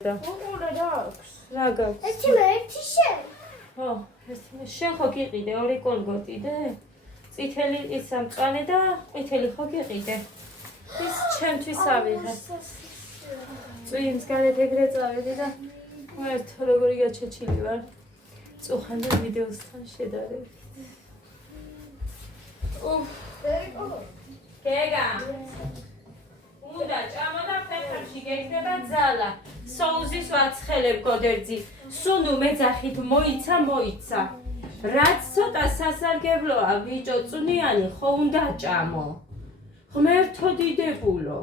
რა გაქვს? ერთი მე ერთი შენ. ხო, შენ ხო გიყიდე ორი კოლგოტიდე? წითელი ისა მწვანე და ყვითელი ხო გიყიდე? ის ჩემთვის ავიღე. წვიმს გარეთ ეგრე წავედი და ერთ როგორი გაჩეჩილი ვარ. წუხან და ვიდეოსთან შედარებით. გეგა. უნდა ჭამა და ფეხებში გეკდება ძალა. სოუსის ვაცხელებ გოდერძი. სუნუ მეძახით მოიცა. რაც ცოტა სასარგებლოა ბიჭო წვნიანი ხო უნდა ჭამო. ღმერთო დიდებულო.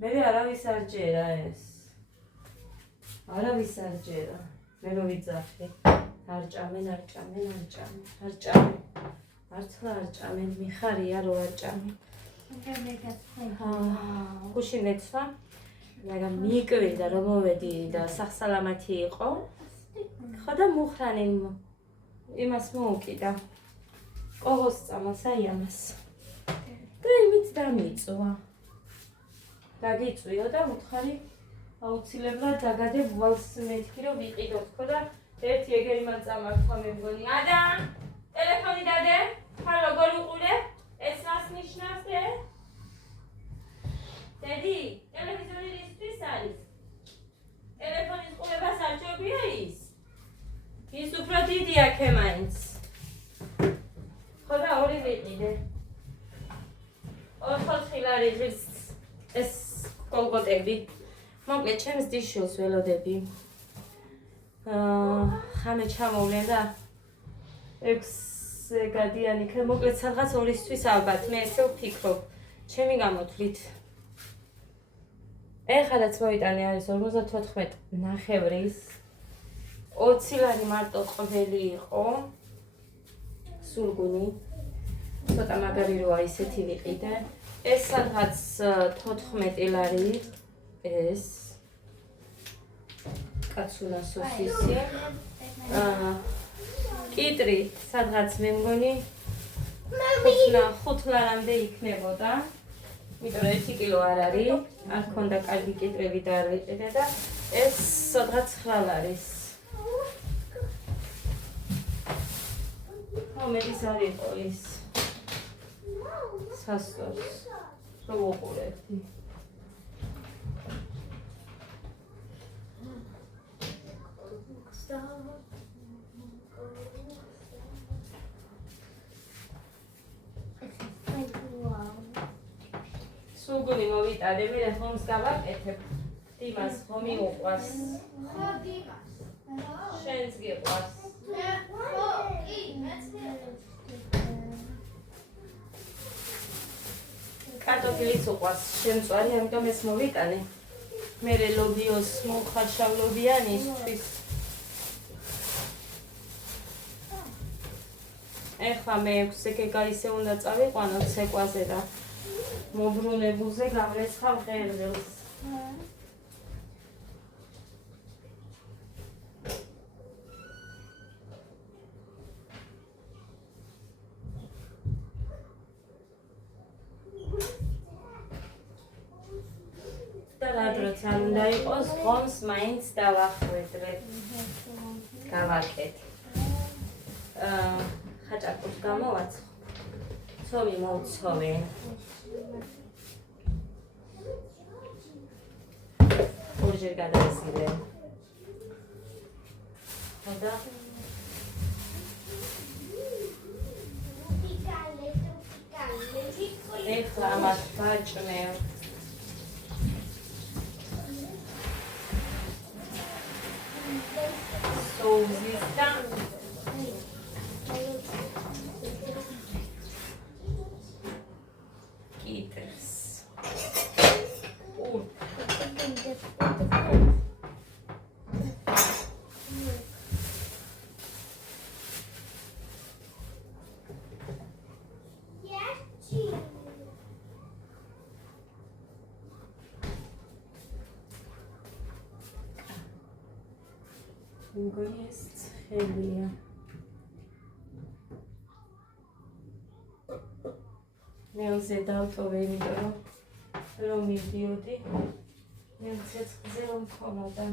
მე არავის არ ჯერა ეს. არავის არ ჯერა. მე რო ვიძახი. არ ჭამენ. მართლა არ ჭამენ, მიხარია რო არ ჭამენ. გუში მეცვა. მაგრამ მიკვირდა რომ მოვედი და სახსალამათი იყო. ხო და მუხრანი იმას მოუკიდა. კოღოს წამას აი ამას. და იმით დამიწვა. დაგიწვიო და უთხარი აუცილებლად დაგადებ ვალს მეთქი რომ ვიყიდო თქო და ერთი ეგერი მან წამართვა მე მგონი. ადა ტელეფონი დადე. ხარ როგორ უყურე? ეს რას ნიშნავს ე? დედი, ტელევიზორი რისთვის არის? ტელეფონის ყურებას არ ჯობია ის? ის უფრო დიდია ქემაინც. ხო და ორი ვიყიდე. 4 ლარი ღირს ეს კოლგოტები. მოკლედ ჩემს დიშილს ველოდები. ხამე ჩამოვლენ და 6 გადიანი ქე მოკლედ სადღაც 2-ისთვის ალბათ მე ესე ვფიქრობ. ჩემი გამოთვლით. ეხლაც მოიტანე არის 54 ნახევრის 20 ლარი მარტო ყველი იყო. სულგუნი. ცოტა მაგარი როა ისეთი ვიყიდე. ეს სადღაც 14 ლარი ეს კაცულა სოსისი. კიტრი სადღაც მე მგონი 5 ლარამდე იქნებოდა. იმიტომ რომ 1 კილო არ არის. არ ქონდა კარგი კიტრები და არ ვიყიდე და ეს სადღაც 9 ლარის. მომედის არ იყო ის. სასწორს. რო ვუყურებდი. სულგუნი მოვიტადე, მე ხომს გავაკეთებ. დიმას ხომი უყვარს. ხო დიმას. შენს გიყვარს. ხო, კი, მეც კარტოფილიც უყვარს. შემწვარი, ამიტომ ეს მოვიტანე. მე ლობიოს მოხარშავ ლობიანისთვის. ეხლა მე 6 გეგა ისე უნდა წავიყვანო ცეკვაზე და მობრუნებულზე გამრეცხავ ღერღელს. და რადროც არ უნდა იყოს, ღომს მაინც დავახვედრებ. გავაკეთ. ხაჭაპურს გამოვაცხო. ცომი მოვცოვე. ორჯერ გადავასილე. ხოდა ეხლა ამას ვაჭმევ. სოუსის და კიტრს. მგონი ეს ცხელია. მეულზე დავტოვე, იმიტომ რომ რომ მიდიოდი მე ცეცხლზე რომ მქონოდა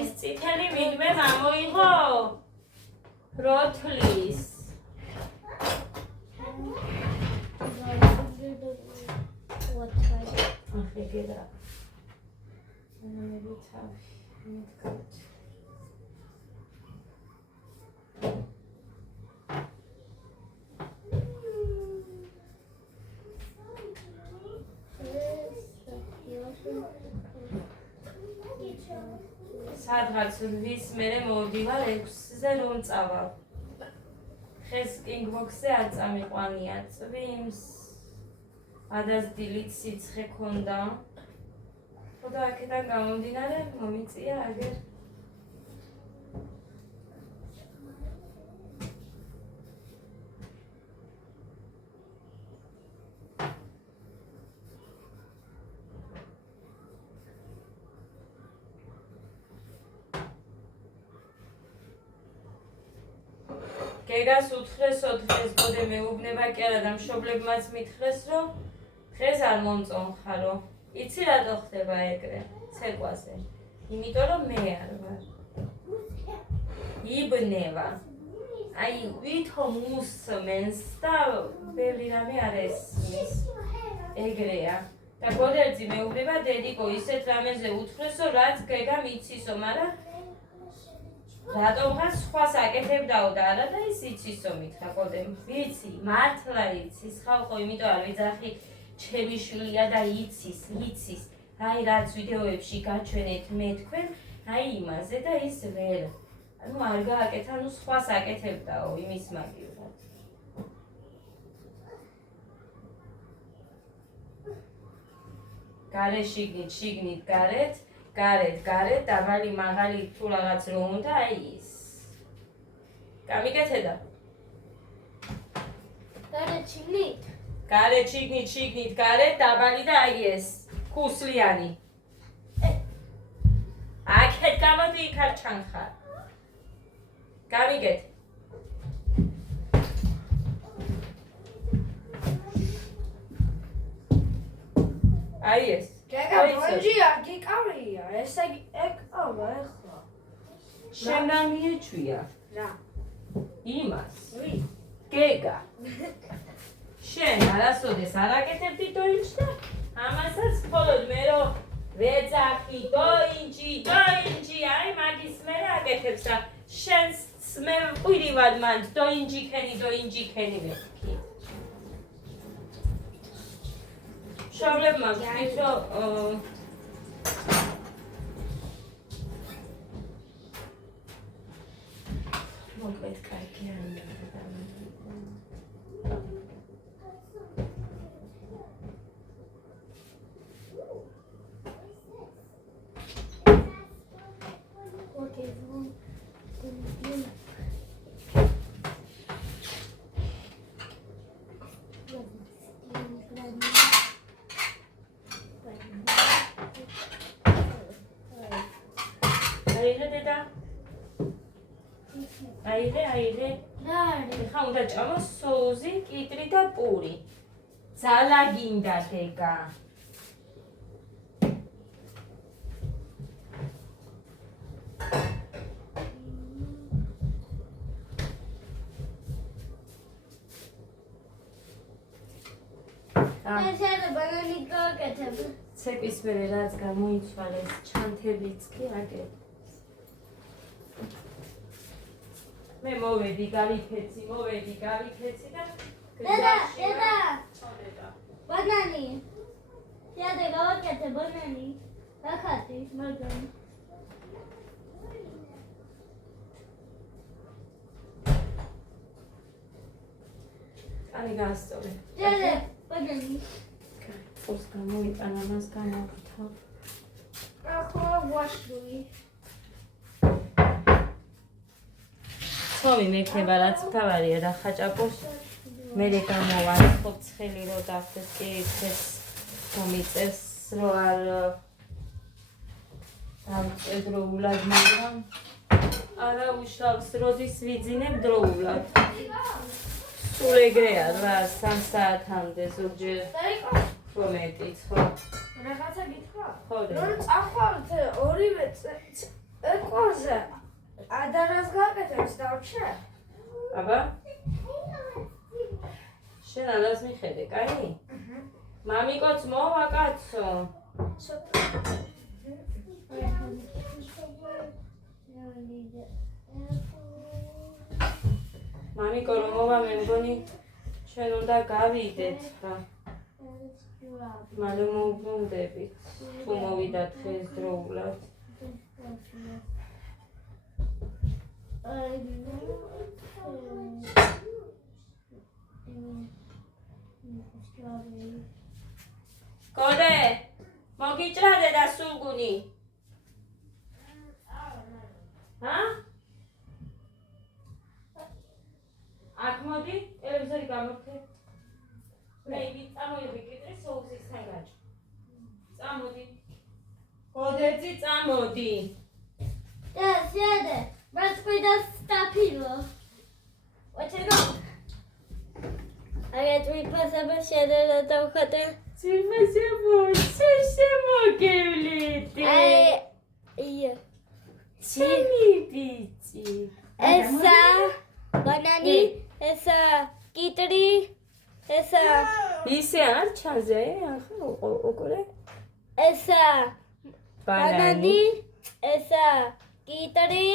ის წითელი ვინმე გამოიღო როთლის ახეგერა მე თავი მეთქოთ სადღაც ვის მერე მოვდივარ 6-ზე რომ წავალ. ხეს კინგბოქსზე არ წამიყვანია წვიმს. ადასდილით სიცხე ქონდა. ხოდა აქედან გამომდინარე მომიწია აგერ. გეგას უთხრეს ბოდე მეუბნება კი არა და მშობლებმაც მითხრეს რომ დღეს არ მომწონხარო. იცი რატო ხდება ეგრე ცეკვაზე? იმიტომ რომ მე არ ვარ. იბნება. აი ვითომ უსმენს და ბევრი რამე არ ესმის. ეგრეა. და გოდერძი მეუბნება დედიკო ისეთ რამეზე უთხრესო რაც გეგამ იცისო, მაგრამ რატომღაც სხვას აკეთებდაო და არა და ის იცისო მითხრა კოდემ. ვიცი, მართლა იცის ხალხო, იმიტომ არ ვიძახი ჩემი შვილია და იცის. აი რაც ვიდეოებში გაჩვენეთ მე თქვენ, აი იმაზე და ის ვერ. ანუ არ გააკეთა, ნუ სხვას აკეთებდაო იმის მაგივრად. გარე შიგნით გარეთ, დაბალი მაღალი თუ რაღაც რომ უნდა, აი ის. გამიკეთე და. გარეთ შიგნით, დაბალი და აი ეს. ქუსლიანი. აქეთ გამოდი იქ არ ჩანხარ. გამიკეთე. აი ეს. გეგა ბონჯი არ გიკავია, ესე ეკავა ეხლა. შენ რა მიეჩვია? რა? იმას. ვი? გეგა. შენ არასოდეს არ აკეთებდი დოინჯს და ამასაც მხოლოდ მე რომ ვეძახი დოინჯი, აი მაგის მე რა აკეთებს და შენს მე ვყვირივად მან დოინჯი ქენი ვექი. შობლებმა ვთქვით რომ მოკლედ კარგი არ უნდა. აიღე. ხა უნდა ჭამოს სოუზი, კიტრი და პური. ძალა გინდა გეგა. ცეკვის მერე რაც გამოიცვალეს ჩანთებიც კი აგერ. მე მოვედი გავითეცი და დედა ბანანი შეადე გავაკეთე ბანანი დახატი მაგრამ აი გასწორე დედა ბანანი ფოს გამოიტანა მას გამოვთავ ახლა ვაშლი ცომი მექნება რაც მთავარია და ხაჭაპოს მერე გამოვარ ხო ცხელი რო დახდეს კი ეს მომიწევს რო არ დავწერდროულად, მაგრამ არა უშავს, როდის ვიძინებ დროულად. სულ ეგრეა, 8-3 საათამდე ზოგჯერ უფრო მეტიც, ხო? რაღაცა გითხრა? ხო, რომ წახვალთ ორივე ეკვაზე ადარას გაკეთებს დავჩე? აბა? შენ ალას მიხედე, კაი? მამიკოც მოვა კაცო. მამიკო რომ მოვა მე მგონი ჩვენ უნდა გავიდეთ რა. მალე მოვუბრუნდებით, თუ მოვიდათ დღესდროულად. გოდე, მოგიჭრადე და სულგუნი. ჰა? აქ მოდი, ტელევიზორი გამორთე. მე იგი წამოიდი კიტრი სოუსისთან გაჭ. წამოდი. გოდეცი წამოდი. და შეადე, მას ყიდა სტაფილო. ვაჩერგო. აგეთვი პასაბა შეადე და ხატე. ძილმაზე მოიცე მოგევლიტი. ია. ჩემი ბიჭი. ესა ბანანი, ესა კიტრი, ესა ისე არ ჩაზე, ახლა უყურე. ესა ბანანი, ესა კიტრი,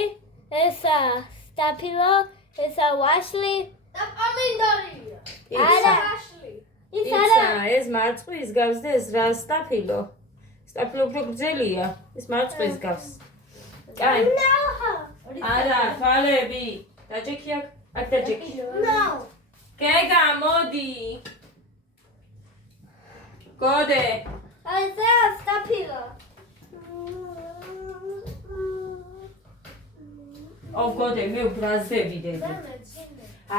ესა სტაფილო, ესა ვაშლი და პომინდორია. არა. ის არა. ეს მარწყვის გავს და ეს რა სტაფილო? სტაფილო უფრო გრძელია, ეს მარწყვის გავს. კაი. არა, თვალები. დაჯექი აქ, აქ დაჯექი. გეგა, მოდი. გოდე. ესა სტაფილო. გოდე, მე უბრაზდები დედი.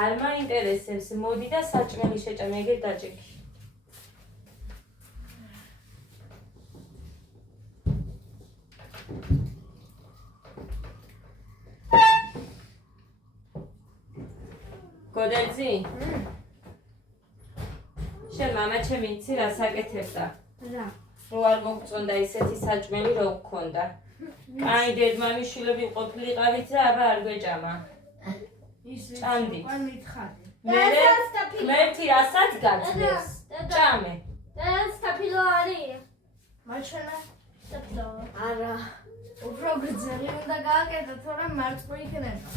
არ მაინტერესებს, მოდი და საჭმელი შეჭამე, ეგერ დაჯექი. გოდერძი? შენ მამა ჩემი იცი რა საკეთებდა? რა? რო არ მოგწონდა ისეთი საჭმელი რო გქონდა. კაი დედმამიშვილები ყოფილიყავით და აბა არ გვეჭამა. ჭამდით. ყველ მითხარი. მერე ღმერთი რასაც გაძლევს. ჭამე. და სტაფილო არის. მაჩვენა სტაფილო. არა. უფრო გრძელი უნდა გააკეთო, თორემ მარწყვა იქნება.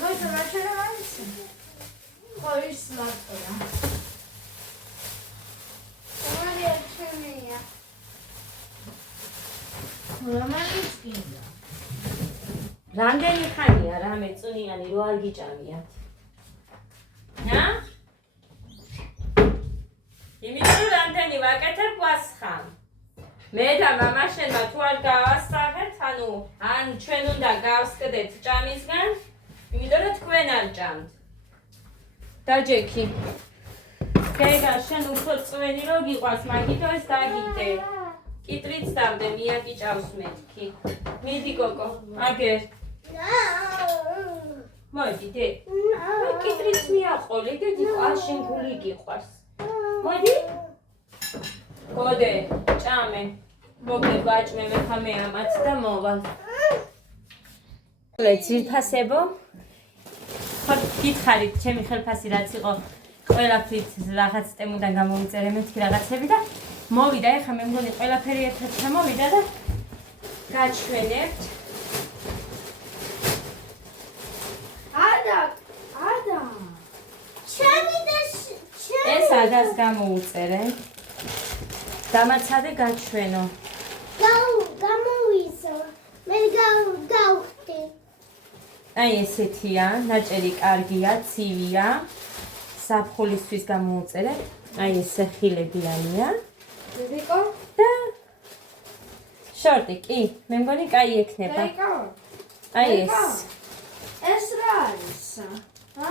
მოიცა მაჩვენა არის? ხო ის მარწყვა. მარია ჩემია. რომანის გინდა? რამდენი ხანია რამე წუნიანი რო არ გიჭამიათ? ნა? იმიტომ რომ რამდენი ვაკეთებ ვასხამ. მე და მამა შენმა თუ არ გავასწავლეთ, ანუ ან ჩვენ უნდა გავსკდეთ ჭამისგან, იმიტომ რომ თქვენ არ ჭამთ. დაჯექი. გეგა, შენ უფრო წვენი რო გიყვარს, მაგითო ეს დაგიდე. კიტრიც დავდე, მიაკიჭავს მეთქი. მიდი გოგო, აგერ. მოდი დე. კიტრიც მიაყოლე, დედი, არ შენ გული გიყვარს. მოდი. გოდე, ჭამე. მოგდე ბაჭმე მეხამე ამაც და მოვალ. ძირფასებო. ხო, გითხარით, ჩემი ხელფასი რაც იყო, ყველაფრით რაღაც ტემოდან გამოვიწერე მეთქი რაღაცები და მოვიდა, ეხლა მე მგონი ყველაფერი ერთად ჩამოვიდა და გაჩვენებთ. არა. ჩემი და ეს ადას გამოუწერე. დამაცადე გაჩვენო. გამოვიზო. მე გავხდი. აი ესეთია, ნაჭერი კარგია, ცივია. საფხულისთვის გამოუწერე. აი ეს ხილები არიან. დედიკო? და შორტი კი, მე მგონი კაი ექნება. დედიკო? აი ეს. ეს რა არის? ჰა?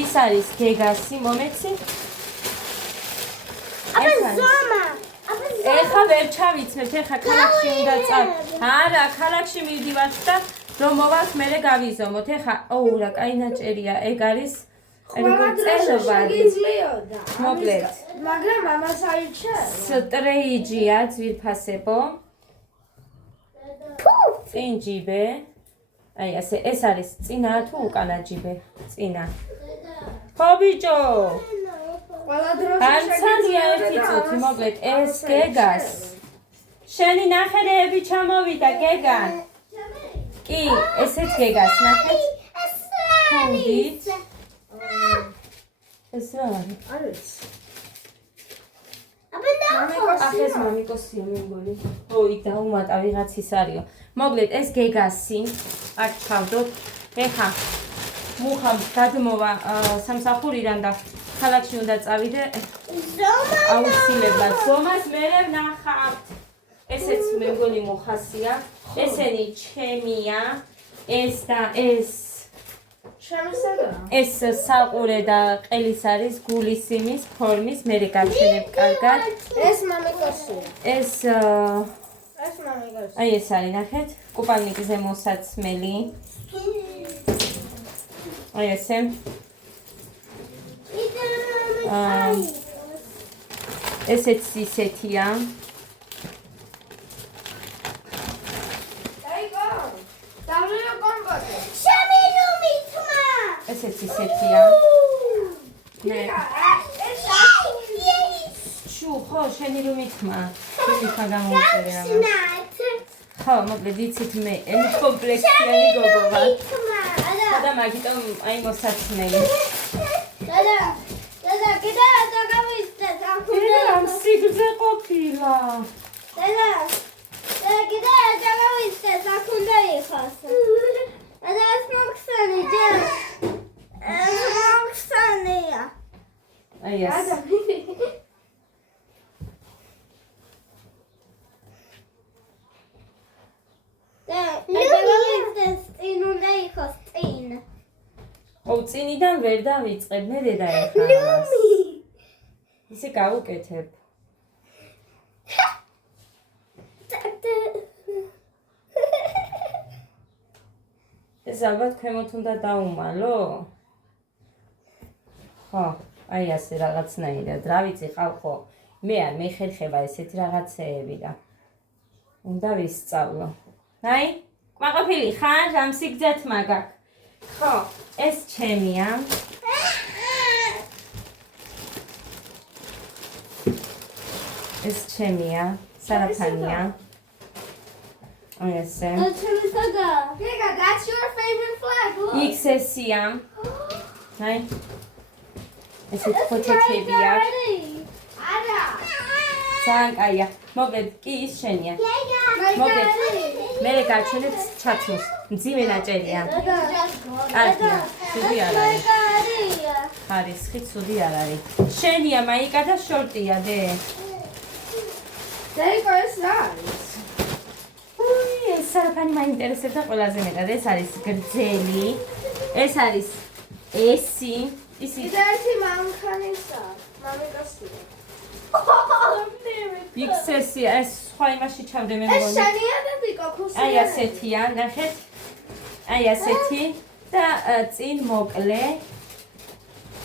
ის არის გეგასი, მომეცი? აბა ზომა. ეხა ვერ ჩავიცმეთ, ეხა ქალაქში უნდა წავ. არა, ქალაქში მივდივართ და რომ მოვართ მერე გავიზომოთ. ეხა რა კაი ნაჭერია, ეგ არის როგორ წელობადი. მოკლედ. მაგრამ ამას აირჩევ. სტრეიჯია ძვირფასებო. წინ ჯიბე. აი ასე ეს არის წინა თუ უკანა ჯიბე? წინა. ხო ბიჭო. ყველა დროს ანცალია ერთი წუთი, მოკლედ ეს გეგას. შენი ნახელეები ჩამოვიდა გეგან. კი, ესეც გეგას ნახეთ. ხუდით. ეს რა არის? ახეს მამიკოსია მე მგონი. ო, იქ დაუმატა ვიღაცის არისო. მოკლედ ეს გეგასი. აქ ჩავდოთ. ეხა მუხა გადმოვა სამსახურიდან და ქალაქში უნდა წავიდე. აუცილებლად ზომას მერე ვნახავთ. ესეც მე მგონი მუხასია. ესენი ჩემია. ეს და ეს ეს საყურე და ყელის არის გულისიმის ფორმის მე გავჩენებ კარგად. ეს მამიკოსია. ეს მამიკოსია. აი ეს არის ნახეთ კუპალნიკზე მოსაცმელი. აი ესე ესეც ისეთია. ესეც ისეთია. მე შუ ხო შენი რომ ითმა შენი გამოვწერე ამას. ხო მოკლედ იცით მე კომპლექსიანი გოგო ვარ. და მაგიტომ აი მოსაცმელი. დადა კიდე დაგავიდე ეს ამ სიგრძე ყოფილა. დადა კიდე დაგავიდე საკუნდა იყოს. დადა ეს მოხსენი ჯერ მოხსენია. აი ეს ო წინიდან ვერ დავიწყებ მე დედა ეხლა ამას. ისე გავუკეთებ. ეს ალბათ ქვემოთ უნდა დაუმალო? ხო, აი ასე რაღაცნაირად. რა ვიცი ხალხო, მე არ მეხერხება ესეთი რაღაცეები და უნდა ვისწავლო. აი, ყვაყოფილი ხარ, ამ სიგრძეთ მაგაკ. ხო, ეს ჩემია. ეს ჩემია, სარაფანია. აი ესე. Giga, that's your favorite flag. Look. XS-ია. აი. ესეთ ფოთეთებია. Ada. ძალიან კაია. მოკლედ კი ის შენია. მოკლედ მე გაჩვენებ ჩაცმოს. მძიმე ნაჭერია. კარგია. ცუდი არ არის. ხარისხი ცუდი არ არის. შენია მაიკა და შორტია დე. დაიკო ეს რა არის? ეს სარაფანი მაინტერესებდა ყველაზე მეტად. ეს არის გრძელი. ეს არის ესი. ისი ერთი მანქანისა. მამიკოსია. XS-ია. ეს სხვა იმაში ჩავდე მე ეს მგონი. შენია და დიკოქუსია. აი ასეთია, ნახეთ. აი ასეთი და წინ მოკლე.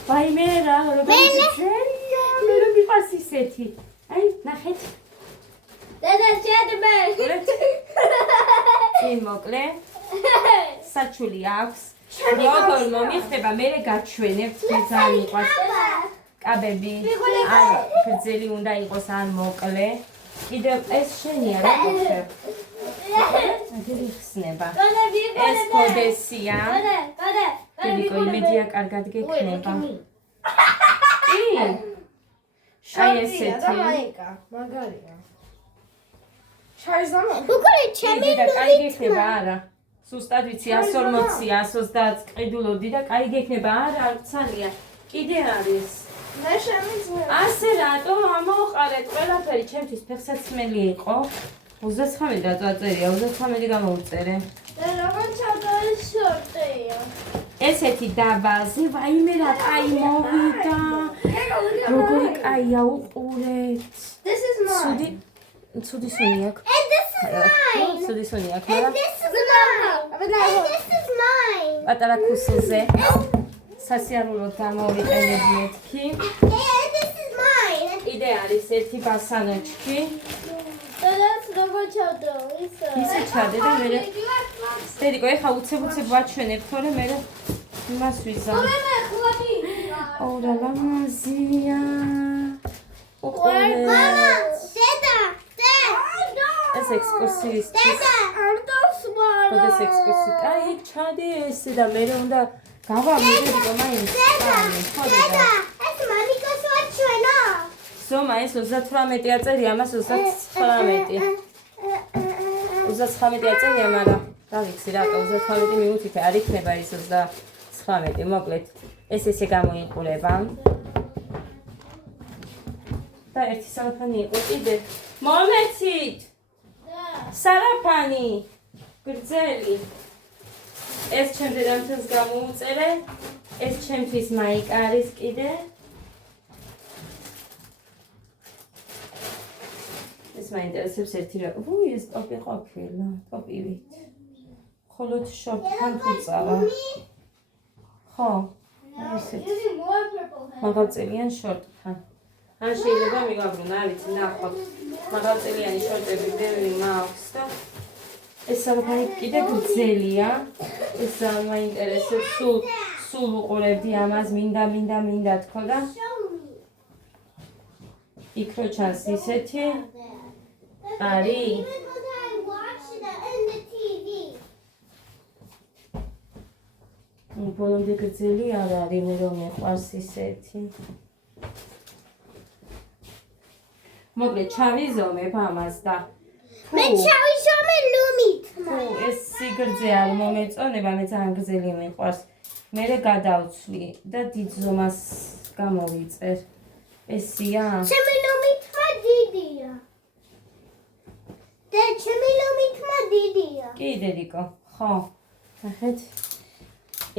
ვაიმე რა, როგორი გრძელია. მე რომ მიყავს ისეთი. აი, ნახეთ. Dada, შეადმე. წინ მოკლე. საჩული აქვს. როგორ მომიხდება, მე გაჩვენებთ, მე ძალიან მიყვარს. კაბები. ან გრძელი უნდა იყოს, ან მოკლე. კიდევ ეს შენია რა მოხდება. აგერი ხსნება. ეს კოდესია. დედიკო იმედია კარგად გექნება. კი. აი ესეთი. მაიკა, მაგარია. შაიზამო. უგული ჩემი და კაი გექნება არა. სუსტად ვიცი 140, 130 ყიდულობდი და კაი გექნება არა, არცალია. კიდე არის. მე შემიძლია. ასე რატო ამოყარეთ ყველაფერი ჩემთვის ფეხსაცმელი იყო. 39 რატო აწერია, 39 გამოვწერე. და როგორ ჩავდა ეს შორტია? ესეთი დაბაზე, ვაიმე რა კაი მოვიდა. ეგ როგორი კაია უყურეთ. This is mine. ცუდი სუნი აქვს. And this is mine. ცუდი სუნი აქვს, And მაგრამ this is mine. And this is mine. პატარა ქუსლზე სასიარულოდ გამოვიყენებ მეთქი. And this is mine. კიდე არის ერთი ბასანოჩკი. That's not what you're doing. ისე ჩადე და მე დედიკო ეხა უცებ ვაჩვენებ, თორე მე იმას ვიზამ. ორა ლამაზია. უყურე. ეს ექსკურსიისთვის. ოდეს ექსკურსი. აი, იქ ჩადი ესე და მე უნდა გავამიდე მაინც. ზომა ეს 38 აწერია, ამას 39. 39 აწერია, მაგრამ დავიქცი რატო 38 მინუტით არ იქნება ის 39. მოკლედ, ეს ესე გამოიყურება. და ერთი სარაფანი იყო კიდე. მომეცით! სარაფანი! გრძელი. ეს ჩემ დედამთანს გამოუწერე. ეს ჩემთვის მაიკა არის კიდე. ეს მაინტერესებს ერთი რა. ვუი, ეს ტოპი ყოფილა, ტოპივით. ხოლოდ შორტთან თუ წავა. ხო. ესეთ. მაღალწელიან შორტთან. ან შეიძლება მიგაბრუნა, არ ვიცი, ნახოთ. მაღალწელიანი შორტები ბევრი მაქვს და ეს სარაფანი კიდე გრძელია. ეს მაინტერესებს, სულ უყურებდი ამას, მინდა თქო და იქ რო ჩანს ისეთი არის. ბოლომდე გრძელი არ არის, მე რომ მიყვარს ისეთი. მოკლედ ჩავიზომებ ამას და ეს სიგრძე არ მომეწონება, მე ძალიან გრძელი მიყვარს. მე გადავცვლი და დიდ ზომას გამოვიწერ. ესია. ჩემი ლომითმა დიდია. და ჩემი ლომითმა დიდია. კი, დედიკო, ხო. ნახეთ.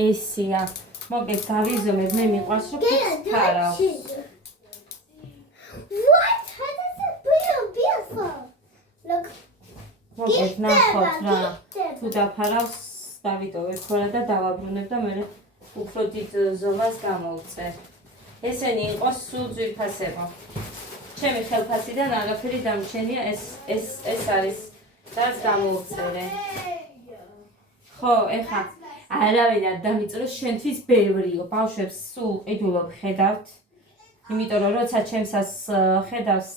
ესია. მოკლედ გავიზომებ, მე მიყვარს რომ ფარავ. What? How does it feel beautiful? Look. მოკლედ ნახოთ რა. თუ დაფარავს, დავიტოვებ ხოლმე და დავაბრუნებ და მე უფრო დიდ ზომას გამოვწერ. ესენი იყო სულ ძვირფასება. ჩემი ხელფასიდან არაფერი დამჩენია, ეს არის რაც გამოვწერე. ხო, ეხა არავინ არ დამიწრო, შენთვის ბევრიო. ბავშვებს სულ ყიდულობ ხედავთ. იმიტომ რომ როცა ჩემსას ხედავს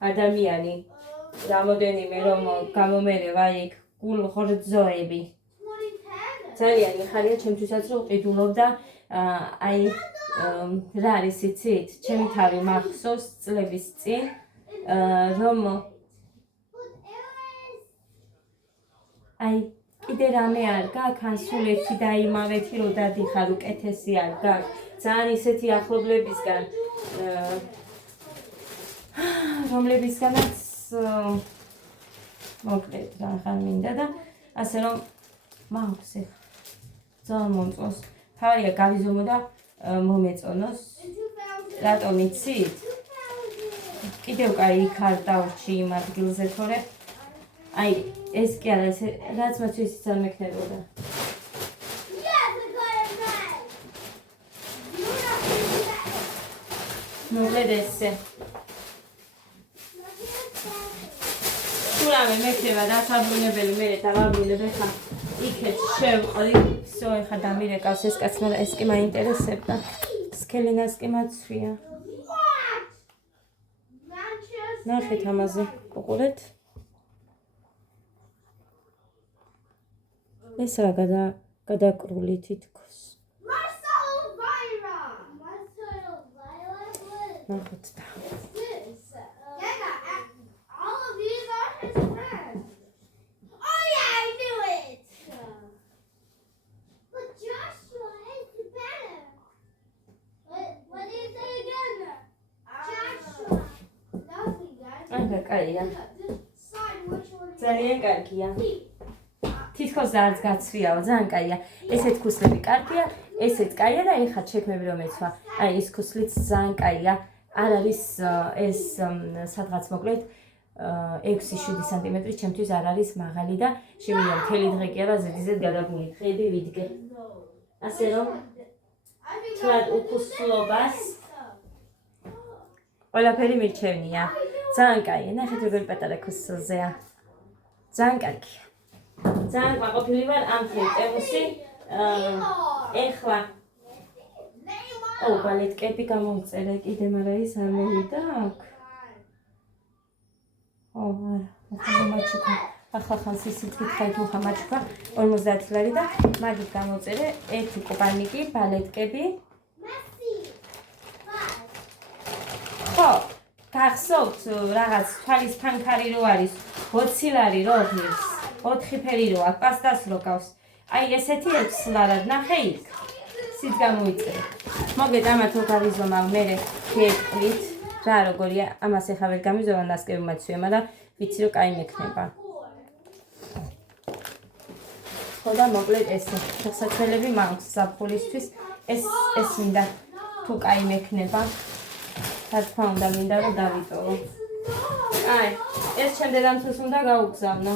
ადამიანი რამოდენიმე რომ გამომერევა იქ გულღორძოები. ძალიან მიხარია ჩემთვისაც რომ ყიდულობ და აი რა არის იცით? ჩემი თავი მახსოვს წლების წინ რომ აი კიდე რამე არ გაქვს, ან სულ ერთი და იმავეთი რო დადიხარ უკეთესი არ გაქვს. ძალიან ისეთი ახლობლებისგან რომლებისგანაც მოკლედ რახან მინდა და ასე რომ მაქვს ეხლა ძალიან მომწონს. თავია გავიზომო და მომეწონოს. რატომ იცით? კიდევ კაი იქ არ დავრჩი იმ ადგილზე, თორე აი ეს კი არა, ეს რაც მაქვს ისიც არ მექნებოდა. მოკლედ ესე. სულამე მექნება დაფარბუნებელი, მე დავაბრუნებ ეხლა იქეთ შევყრი. всё, ეხლა დამირეკავს ეს კაც, მაგრამ ეს კი მაინტერესებდა. სკელენას კი მაცვია. ნახეთ ამაზე, უყურეთ. ეს რა გადაკრული თითქოს. ნახოთ და. კაია. ძალიან კარგია. თითქოს არც გაცვიაო, ძალიან კაია. ესეთ ქუსლები კარგია, ესეც კაია და ეხა ჩექმები რომ ეცვა. აი ეს ქუსლიც ძალიან კაია. არ არის ეს სადღაც მოკლედ 6-7 სანტიმეტრი ჩემთვის არ არის მაღალი და შემიძლია მთელი დღე კი არა ზედიზედ გადაგული დღეები ვიდგე. ასე რომ თლად უხუსლობას ყველაფერი მირჩევნია. ძალიან კაია, ნახეთ როგორი პატარა ქუსლზეა. ძალიან კარგია. ძალიან გაყოფილი ვარ ამ თემუსი. ეხლა ბალეტკები გამოვწერე კიდე, მაგრამ ის არ მოვიდა აქ. არა, მაჩუკა. ახლა ხანს ისიც გითხარით მუხა მაჩუკა 50 ლარი და მაგით გამოვწერე ერთი კუპარნიკი ბალეტკები. ხო, გახსოვთ რაღაც თვალის ფანქარი რო არის 20 ლარი რო ღირს, 4 ფერი რო აქვს, პასტას რო გავს. აი ესეთი 6 ლარად ნახე იქ. სით გამოიწერე. მოგეთ ამათ რო გავიზომავ მე გეტყვით რა როგორია, ამას ეხა ვერ გამიზომა ნასკები მაცვია, მაგრამ ვიცი რომ კაი მექნება. ხო და მოკლედ ესე შესაძლებელი მაქვს ზაფხულისთვის ეს მინდა თუ კაი მექნება. რა თქმა უნდა მინდა რომ დავიტოვო. აი, ეს ჩემ დედამთოს უნდა გაუგზავნო.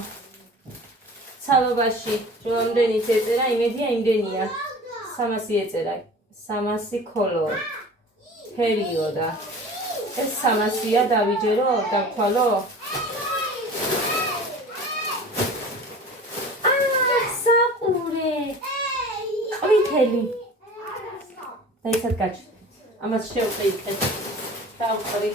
ცალობაში რომდენიც ეწერა, იმედია იმდენია. 300 ეწერა, 300 color perioda. ეს 300-ია დავიჯერო, დავთვალო. საყურე. ყვითელი. და ისად გაჩვენეთ. ამას შევყიდეთ. დავყრი.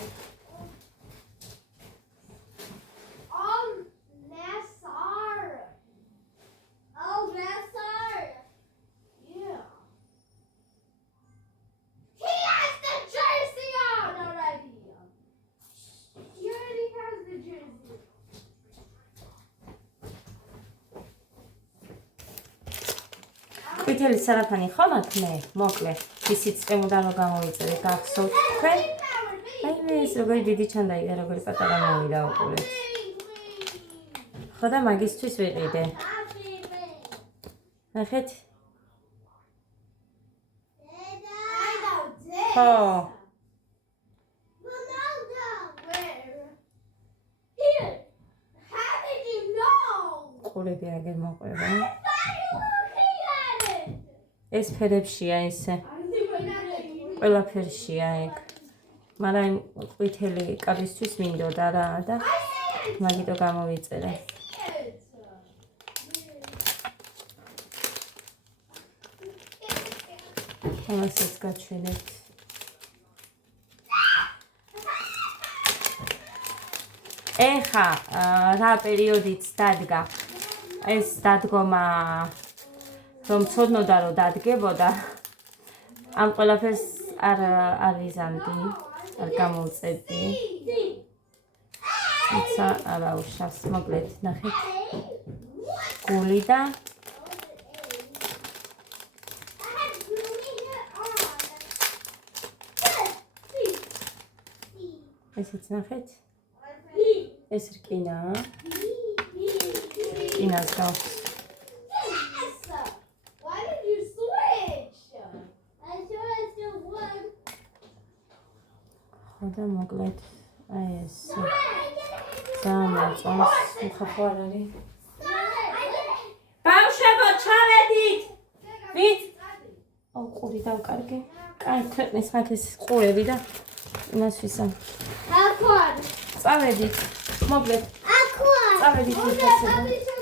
ყვითელი სარაფანი ხო მაქვს მე, მოკლე, ისიც წემოდან რომ გამოვიწერე, გახსოვთ თქვენ? აი მე ეს როგორი დიდი ჩანდაიგა, როგორი პატარა მოვიდა უყურეთ. ხო და მაგისთვის ვიყიდე. ნახეთ? ხო. ყურები აგერ მოყვება. ეს ფერებშია ესე. ყველაფერშია ეგ. მაგრამ ყვითელი კაბისთვის მინდოდა რა და მაგიტო გამოვიწერე. ამასაც გაჩვენებთ. ეხა რა პერიოდიც დადგა ეს დადგომა რომ ცოდნოდა რომ დადგებოდა ამ ყველაფერს არ ვიზამდი, არ გამოვწევდი. ცა არა უშავს, მოკლედ ნახეთ. გული და ესეც ნახეთ. ეს რკინაა. რკინას გავს. და მოკლედ აი ეს ძალიან წონს უხახო არ არის. ბავშვებო ჩავედით. ვით? აუ ყური დავკარგე. კაი ქვეყნის ხათ ეს ყურები და იმას ვისამ. აქ ვარ. წავედით. მოკლედ. აქ ვარ. წავედით.